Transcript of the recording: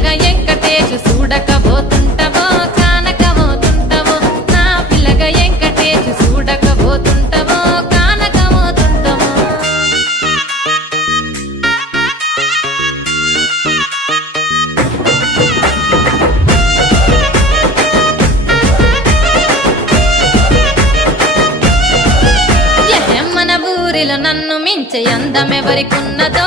పిల్లగా వెంకటేష్ చూడకపోతుంటవో కానకపోతుంటవో నా పిల్లగా వెంకటేష్ చూడకపోతుంటవో కానకపోతుంటవో మన ఊరిలో నన్ను మించే అందమెవరికున్నదో